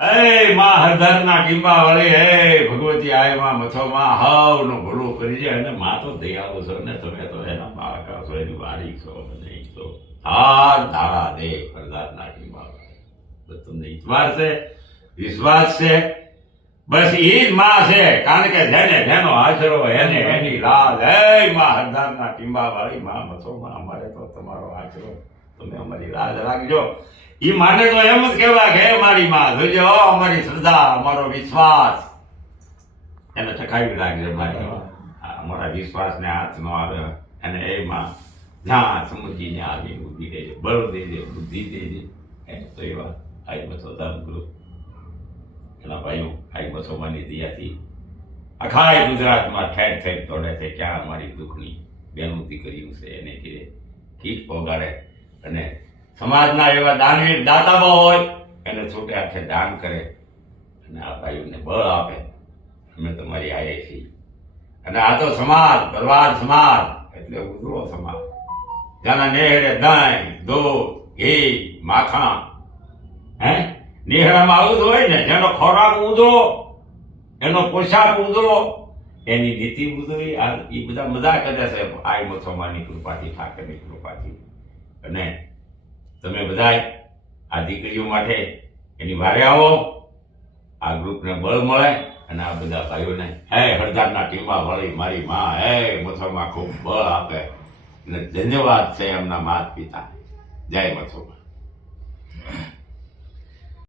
એ માં હરધરના ટીંબા વાળી ભગવતી આયમાં મથોમાં હાવ નો કરી જાય. અને માં તો દયાળુ છો ને, તમે તો એના બાળકા છો, એની વારી છો ઈ તો હાર ધારા દે હરધરના બસ તમને વિશ્વાસ છે વિશ્વાસ છે. બસ એ જ માં છે, કારણ કે જેને જેનો આશરો, એને એની લાજ. એ માં હરદારના ટીમ્બા વાળી, માં મથોમાં અમારે તો તમારો આશરો, તમે અમારી લાજ રાખજો. ઈ માને તો એમ જ કેવા કે મારી માં જોજો અમારી શ્રદ્ધા અમારો વિશ્વાસ. એને ટકાવી રાખજો મારી. અમારા વિશ્વાસને હાથ નો આવે અને એમાં જ્યાં સમજીને આવી બુદ્ધિ દેજે બળ દેજે બુદ્ધિ દેજે. એને તો એવા આઈ બસો ધર્મ ગ્રુપ એના ભાઈઓ આઈ બસો માની આખાય આખા ગુજરાતમાં ઠેર ઠેર તોડે છે ક્યાં અમારી દુઃખની બેનું દીકરીઓ છે? એને કીધે કીટ પોગાડે અને સમાજના એવા દાનવીર દાતાઓ હોય, એને છૂટે હાથે દાન કરે અને આ ભાઈઓને બળ આપે. અમે તમારી આવીએ છીએ. અને આ તો સમાજ ભરવાડ સમાજ, એટલે ઉજળો સમાજ. જેના નેહડે દહીં, દૂધ, ઘી, માખણ. હે? નેહડામાં આવું જ હોય ને, જેનો ખોરાક ઉજળો, એનો પોશાક ઉજળો, એની નીતિ ઉધરી આ એ બધા મજા કરે છે. આ મથોમાની કૃપાથી, ઠાકરની કૃપાથી. અને તમે બધાય આ દીકરીઓ માટે એની વારે આવો. આ ગ્રુપને બળ મળે અને આ બધા ભાઈઓને, હે, હળદારના ટીમમાં વળી મારી માં, હે મથોમાં ખૂબ બળ આપે. એટલે ધન્યવાદ છે એમના માતા પિતા જય મથોમાં